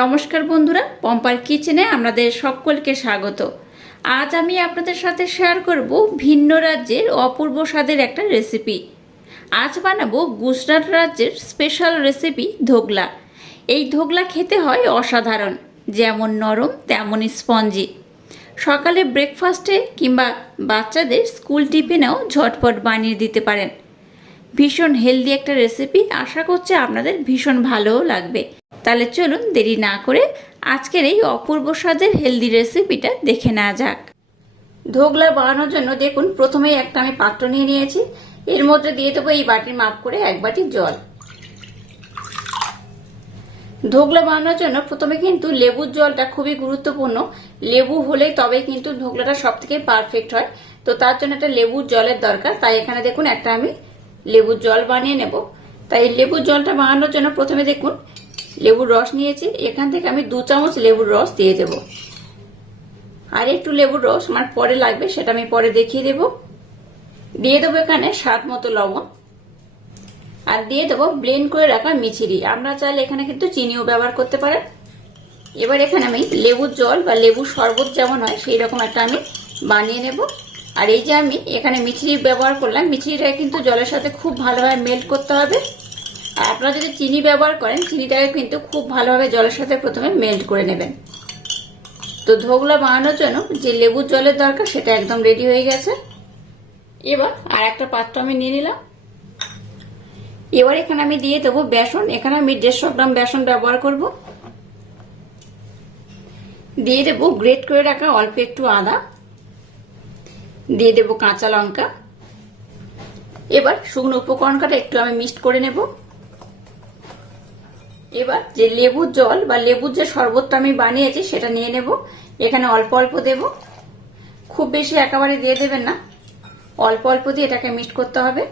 নমস্কার বন্ধুরা, পম্পার কিচেনে আপনাদের সকলকে স্বাগত। আজ আমি আপনাদের সাথে শেয়ার করব ভিন্ন রাজ্যের অপূর্ব স্বাদের একটা রেসিপি। আজ বানাবো গুজরাট রাজ্যের স্পেশাল রেসিপি ধোকলা। এই ধোকলা খেতে হয় অসাধারণ, যেমন নরম তেমনই স্পঞ্জি। সকালে ব্রেকফাস্টে কিংবা বাচ্চাদের স্কুল টিফিনেও ঝটপট বানিয়ে দিতে পারেন। ভীষণ হেলদি একটা রেসিপি, আশা করছি আপনাদের ভীষণ ভালোও লাগবে। তাহলে চলুন দেরি না করে আজকের এই অপূর্ব স্বাদের হেলদি রেসিপিটা দেখে নেওয়া যাক। ধোকলা বানানোর জন্য দেখুন প্রথমেই একটা আমি পাত্র নিয়ে নিয়েছি। এর মধ্যে দিয়ে দেবো এই বাটির মাপ করে 1 বাটি জল। ধোকলা বানানোর জন্য প্রথমে কিন্তু লেবুর জলটা খুবই গুরুত্বপূর্ণ। লেবু হলে তবে কিন্তু ধোকলাটা সব থেকে পারফেক্ট হয়। তো তার জন্য একটা লেবুর জলের দরকার। তাই এখানে দেখুন একটা আমি লেবুর জল বানিয়ে নেব। তাই লেবুর জলটা বানানোর জন্য প্রথমে দেখুন লেবুর রস নিয়েছি। এখান থেকে আমি 2 চামচ লেবুর রস দিয়ে দেব। আর একটু লেবুর রস আমার পরে লাগবে, সেটা আমি পরে দেখিয়ে দেব। দিয়ে দেবো এখানে স্বাদ মতো লবণ, আর দিয়ে দেবো ব্লেন্ড করে রাখা মিছরি। আপনারা চাইলে এখানে কিন্তু চিনিও ব্যবহার করতে পারেন। এবার এখানে আমি লেবুর জল বা লেবুর শরবত যেমন হয় সেই রকম একটা আমি বানিয়ে নেব। আর এই যে আমি এখানে মিছরি ব্যবহার করলাম, মিছরিটাকে কিন্তু জলের সাথে খুব ভালোভাবে মেল্ট করতে হবে। আর আপনারা যদি চিনি ব্যবহার করেন, চিনিটাকে কিন্তু খুব ভালোভাবে জলের সাথে প্রথমে মেল্ট করে নেবেন। তো ধোকলা বানানোর জন্য যে লেবুর জলের দরকার সেটা একদম রেডি হয়ে গেছে। এবার আর একটা পাত্র আমি নিয়ে নিলাম। এবার এখানে আমি দিয়ে দেবো বেসন। এখানে আমি 150 গ্রাম বেসন ব্যবহার করব। দিয়ে দেবো গ্রেট করে রাখা অল্প একটু আদা, দিয়ে দেবো কাঁচা লঙ্কা। এবার শুকনো উপকরণটা একটু আমি মিক্সড করে নেব। এবার যে লেবুর জল বা লেবুর যে শরবতটা আমি বানিয়েছি সেটা নিয়ে নেব। এখানে অল্প অল্প দেব, খুব বেশি একেবারে দিয়ে দেবেন না, অল্প অল্প দিয়ে এটাকে মিক্সড করতে হবে।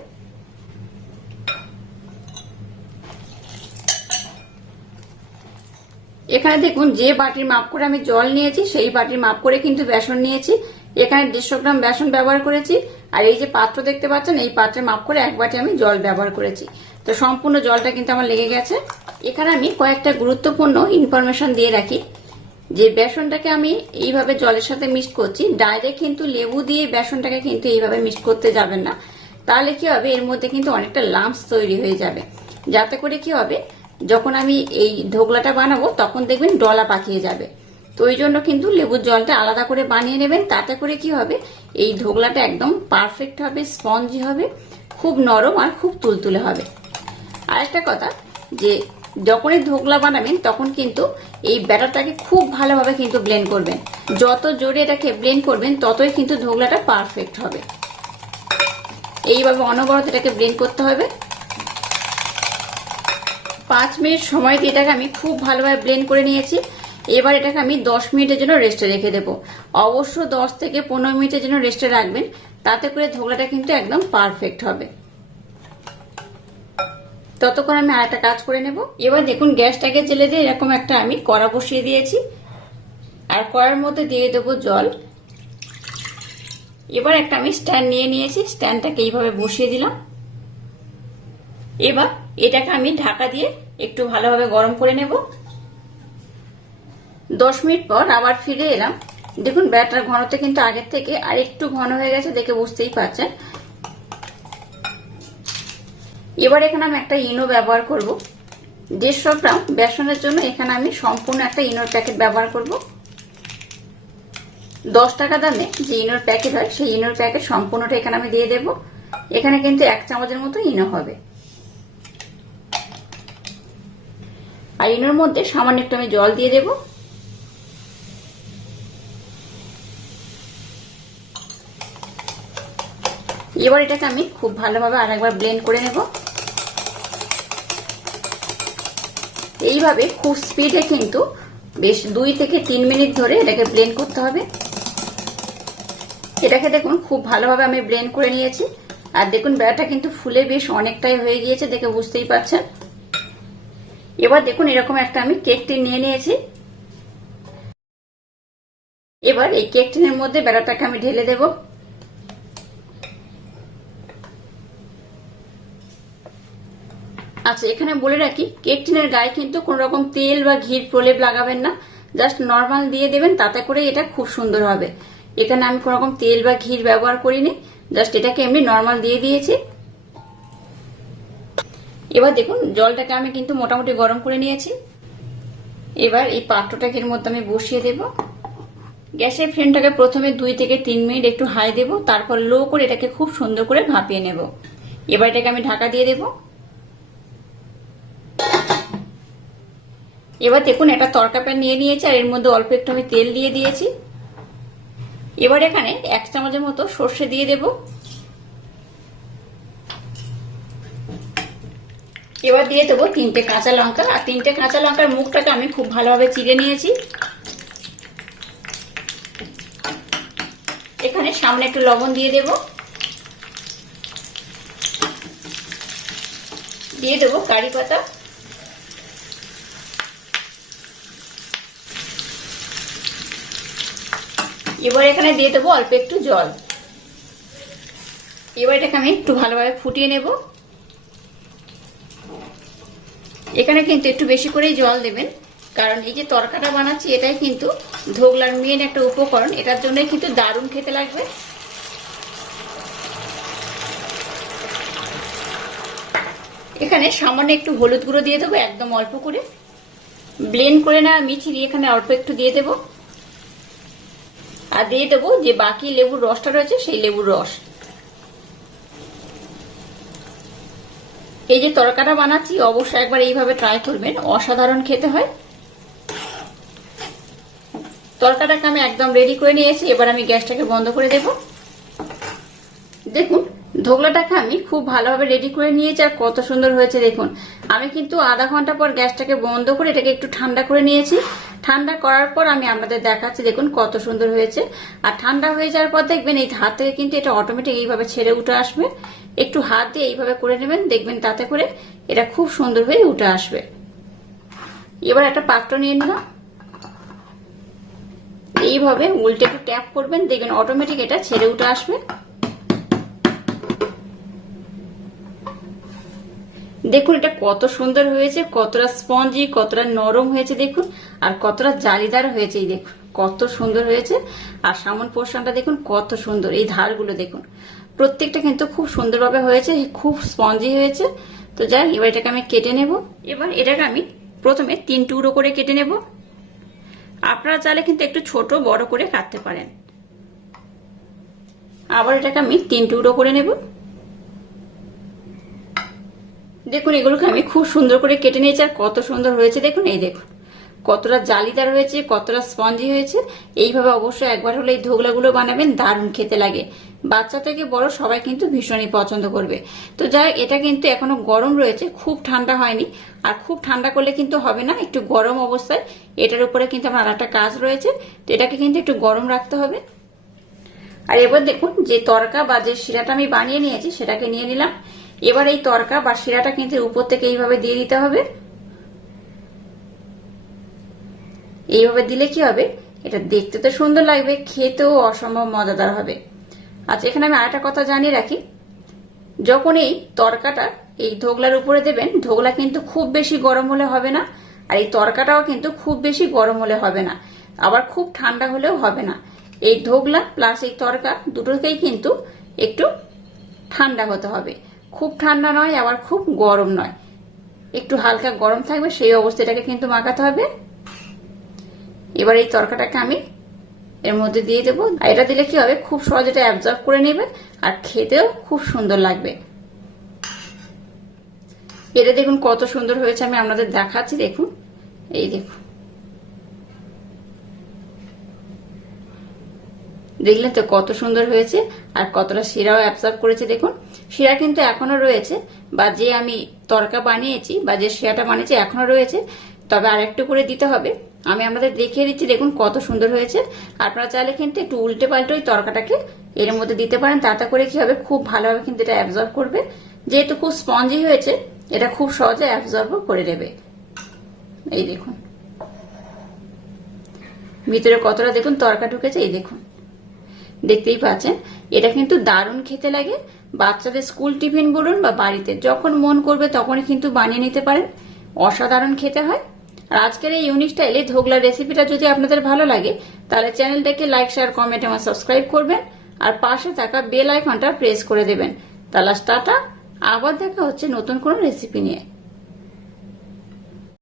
এখানে দেখুন যে বাটির মাপ করে আমি জল নিয়েছি সেই বাটির মাপ করে কিন্তু বেসন নিয়েছি। এখানে 150 গ্রাম বেসন ব্যবহার করেছি। আর এই যে পাত্র দেখতে পাচ্ছেন এই পাত্রের মাপ করে 1 বাটি আমি জল ব্যবহার করেছি। তো সম্পূর্ণ জলটা কিন্তু আমার লেগে গেছে। এখানে আমি কয়েকটা গুরুত্বপূর্ণ ইনফরমেশন দিয়ে রাখি যে বেসনটাকে আমি এইভাবে জলের সাথে মিক্স করছি। ডাইরেক্ট কিন্তু লেবু দিয়ে বেসনটাকে কিন্তু এইভাবে মিক্স করতে যাবেন না, তাহলে কি হবে এর মধ্যে কিন্তু অনেকটা লাম্পস তৈরি হয়ে যাবে। যাতে করে কি হবে যখন আমি এই ধোকলাটা বানাবো তখন দেখবেন ডলা পাকিয়ে যাবে। তো ওই জন্য কিন্তু লেবুর জলটা আলাদা করে বানিয়ে নেবেন। তাতে করে কি হবে এই ধোকলাটা একদম পারফেক্ট হবে, স্পঞ্জি হবে, খুব নরম আর খুব তুলতুলে হবে। আরেকটা কথা, যে যখনই ধোকলা বানাবেন তখন কিন্তু এই ব্যাটারটাকে খুব ভালোভাবে কিন্তু ব্লেন্ড করবেন। যত জোরে এটাকে ব্লেন্ড করবেন ততই কিন্তু ধোকলাটা পারফেক্ট হবে। এইভাবে অনবরত এটাকে ব্লেন্ড করতে হবে। 5 মিনিট সময় দিয়ে এটাকে আমি খুব ভালোভাবে ব্লেন্ড করে নিয়েছি। এবার এটাকে আমি 10 মিনিটের জন্য রেস্টে রেখে দেবো। অবশ্য 10 থেকে 15 মিনিটের জন্য রেস্টে রাখবেন, তাতে করে ধোকলাটা কিন্তু একদম পারফেক্ট হবে। ততক্ষণ আমি আর একটা কাজ করে নেব। এবার দেখুন গ্যাসটাকে জেলে দিয়ে এরকম একটা আমি কড়া বসিয়ে দিয়েছি। আর কড়ার মধ্যে দিয়ে দেবো জল। এবার একটা আমি স্ট্যান্ড নিয়ে নিয়েছি, স্ট্যান্ডটাকে এইভাবে বসিয়ে দিলাম। এবার এটাকে আমি ঢাকা দিয়ে একটু ভালোভাবে গরম করে নেব। 10 মিনিট পর আবার ফিরে এলাম। দেখুন ব্যাটার ঘনত্ব কিন্তু আগের থেকে আর একটু ঘন হয়ে গেছে, দেখে বুঝতেই পারছেন। এবার এখানে আমি একটা ইনো ব্যবহার করব। 150 গ্রাম বেসনের জন্য এখানে আমি সম্পূর্ণ একটা ইনোর প্যাকেট ব্যবহার করব। 10 টাকা দামে যে ইনোর প্যাকেট হয় সেই ইনোর প্যাকেট সম্পূর্ণটা এখানে আমি দিয়ে দেব। এখানে কিন্তু 1 চামচের মতো ইনো হবে। আর ইনোর মধ্যে সামান্য একটু আমি জল দিয়ে দেব। এবার এটাকে আমি খুব ভালোভাবে আরেকবার ব্লেন্ড করে নেব। এইভাবে খুব স্পিডে কিন্তু বেশ 2 থেকে 3 মিনিট ধরে এটাকে ব্লেন্ড করতে হবে। এটাকে দেখুন খুব ভালোভাবে আমি ব্লেন্ড করে নিয়েছি। আর দেখুন ব্যাটারটা কিন্তু ফুলে বেশ অনেকটাই হয়ে গিয়েছে, দেখে বুঝতেই পারছেন। এবার দেখুন এরকম একটা আমি কেক টিন নিয়ে নিয়েছি। এবার এই কেক টিনের মধ্যে ব্যাটারটাকে আমি ঢেলে দেব। আচ্ছা, এখানে বলে রাখি কেক টিনের গায়ে কিন্তু কোন রকম তেল বা ঘির প্রলেপ লাগাবেন না, জাস্ট নর্মাল দিয়ে দেবেন, তাতে করে এটা খুব সুন্দর হবে। এখানে আমি কোন রকম তেল বা ঘির ব্যবহার করিনি, জাস্ট এটাকে এমনি নর্মাল দিয়ে দিয়েছি। এবার দেখুন জলটাকে আমি কিন্তু মোটামুটি গরম করে নিয়েছি। এবার এই পাত্রটাকে এর মধ্যে আমি বসিয়ে দেব। গ্যাসের ফ্লেমটাকে প্রথমে 2 থেকে 3 মিনিট একটু হাই দেব, তারপর লো করে এটাকে খুব সুন্দর করে ভাপিয়ে নেব। এবার এটাকে আমি ঢাকা দিয়ে দেব। এবার দেখুন একটা তড়কা প্যান নিয়ে নিয়েছি, আর এর মধ্যে অল্প একটু আমি তেল দিয়ে দিয়েছি। এবার এখানে 1 চামচের মতো সর্ষে দিয়ে দেব। এবার দিয়ে দেবো 3টে কাঁচা লঙ্কা, আর 3টে কাঁচা লঙ্কার মুখটাকে আমি খুব ভালোভাবে চিড়ে নিয়েছি। এখানে সামনে একটু লবণ দিয়ে দেব, দিয়ে দেবো কারি পাতা, এবার এখানে দিয়ে দেবো অল্প একটু জল। এবার এটাকে আমি একটু ভালোভাবে ফুটিয়ে নেব। এখানে কিন্তু একটু বেশি করেই জল দেবেন, কারণ এই যে তরকাটা বানাচ্ছি এটাই কিন্তু ধোগলার মেন একটা উপকরণ, এটার জন্যই কিন্তু দারুণ খেতে লাগবে। এখানে সামান্য একটু হলুদ গুঁড়ো দিয়ে দেবো, একদম অল্প করে। ব্লেন্ড করে না মিছিয়ে এখানে অল্প একটু দিয়ে দেবো, আর দিয়ে দেবো যে বাকি লেবুর রসটা রয়েছে সেই লেবুর রস। এই যে তরকাটা বানাচ্ছি অবশ্যই একবার এইভাবে ট্রাই করবেন, অসাধারণ খেতে হয়। তরকাটাকে আমি একদম রেডি করে নিয়েছি, এবার আমি গ্যাসটাকে বন্ধ করে দেব। দেখুন ধোকলাটাকে আমি খুব ভালোভাবে রেডি করে নিয়েছি, আর কত সুন্দর হয়েছে দেখুন। আমি কিন্তু আধা ঘন্টা পর গ্যাসটাকে বন্ধ করে এটাকে একটু ঠান্ডা করে নিয়েছি। ঠান্ডা করার পর আমি আপনাদের দেখাচ্ছি, দেখুন কত সুন্দর হয়েছে। আর ঠান্ডা হয়ে যাওয়ার পর দেখবেন এই হাত থেকে কিন্তু এটা অটোমেটিক এইভাবে ছেড়ে উঠে আসবে। একটু হাত দিয়ে এইভাবে করে নেবেন, দেখবেন তাতে করে এটা খুব সুন্দর হয়ে উঠে আসবে। এবার একটা পাত্র নিয়ে নিলাম, এইভাবে উল্টে একটু ট্যাপ করবেন, দেখবেন অটোমেটিক এটা ছেড়ে উঠে আসবে। দেখুন এটা কত সুন্দর হয়েছে, কতটা স্পঞ্জি, কতটা নরম হয়েছে দেখুন, আর কতটা জালিদার হয়েছে। এই দেখুন কত সুন্দর হয়েছে। আর সামন পোর্শনটা দেখুন কত সুন্দর, এই ধারগুলো দেখুন প্রত্যেকটা কিন্তু খুব সুন্দরভাবে হয়েছে, খুব স্পঞ্জি হয়েছে। তো যাই, এবার এটাকে আমি কেটে নেব। এবার এটাকে আমি প্রথমে 3 টুকরো করে কেটে নেব। আপনারা চাইলে কিন্তু একটু ছোট বড় করে কাটতে পারেন। আবার এটাকে আমি 3 টুকরো করে নেব। দেখুন এগুলোকে আমি খুব সুন্দর করে কেটে নিয়েছি, আর কত সুন্দর হয়েছে দেখুন। এই দেখুন কতটা জালিদার হয়েছে, কতটা স্পঞ্জি হয়েছে। এইভাবে অবশ্যই একবার হলে এই ধোকলাগুলো বানাবেন, দারুণ খেতে লাগে। বাচ্চা থেকে বড় সবাই কিন্তু ভীষণই পছন্দ করবে। তো যাই, এটা কিন্তু এখনো গরম রয়েছে, খুব ঠান্ডা হয়নি। আর খুব ঠান্ডা করলে কিন্তু হবে না, একটু গরম অবস্থায় এটার উপরে কিন্তু আমার আরেকটা কাজ রয়েছে, তো এটাকে কিন্তু একটু গরম রাখতে হবে। আর এবার দেখুন যে তরকা বা যে শিরাটা আমি বানিয়ে নিয়েছি সেটাকে নিয়ে নিলাম। এবার এই তরকা বা শিরাটা কিন্তু উপর থেকে এইভাবে দিয়ে দিতে হবে। এইভাবে দিলে কি হবে, এটা দেখতে তো সুন্দর লাগবে, খেতেও অসম্ভব মজাদার হবে। আচ্ছা, এখানে আমি আরেকটা কথা জানিয়ে রাখি, যখন এই তরকাটা এই ধোকলার উপরে দেবেন, ধোকলা কিন্তু খুব বেশি গরম হলে হবে না, আর এই তরকাটাও কিন্তু খুব বেশি গরম হলে হবে না, আবার খুব ঠান্ডা হলেও হবে না। এই ধোকলা প্লাস এই তরকা দুটোকেই কিন্তু একটু ঠান্ডা হতে হবে, খুব ঠান্ডা নয় আবার খুব গরম নয়, একটু হালকা গরম থাকবে সেই অবস্থাটাকে কিন্তু মাখাতে হবে। এবার এই তরকাটাকে আমি এর মধ্যে দিয়ে দেবো। এটা দিলে কি হবে, খুব সহজ এটা অ্যাবজর্ব করে নেবে, আর খেতেও খুব সুন্দর লাগবে। এটা দেখুন কত সুন্দর হয়েছে, আমি আপনাদের দেখাচ্ছি দেখুন। এই দেখুন, দেখলেন তো কত সুন্দর হয়েছে, আর কতটা শিরাও অ্যাবজর্ব করেছে দেখুন। শিরা কিন্তু এখনো রয়েছে, বা যে আমি তরকা বানিয়েছি বা যে শিরাটা বানিয়েছি এখনো রয়েছে, তবে আর একটু করে দিতে হবে। আমি আপনাদের দেখিয়ে দিচ্ছি দেখুন কত সুন্দর হয়েছে। আপনারা চাইলে কিন্তু একটু উল্টে পাল্টে ওই তরকাটাকে এর মধ্যে দিতে পারেন, তাতে করে কি হবে, খুব ভালোভাবে কিন্তু এটা অ্যাবজর্ব করবে। যেহেতু খুব স্পঞ্জি হয়েছে, এটা খুব সহজে অ্যাবজর্ব করে নেবে। এই দেখুন ভিতরে কতটা দেখুন তরকা ঢুকেছে, এই দেখুন। দেখতেই পাচ্ছেন এটা কিন্তু দারুণ খেতে লাগে। বাচ্চাদের স্কুল টিফিন বলুন বা বাড়িতে যখন মন করবে তখনই কিন্তু বানিয়ে নিতে পারেন, অসাধারণ খেতে হয়। আর আজকের এই ইউনিক স্টাইলে ধোকলার রেসিপিটা যদি আপনাদের ভালো লাগে তাহলে চ্যানেলটাকে লাইক শেয়ার কমেন্ট এবং সাবস্ক্রাইব করবেন আর পাশে থাকা বেল আইকনটা প্রেস করে দেবেন। তাহলে টাটা, আবার দেখা হচ্ছে নতুন কোনো রেসিপি নিয়ে।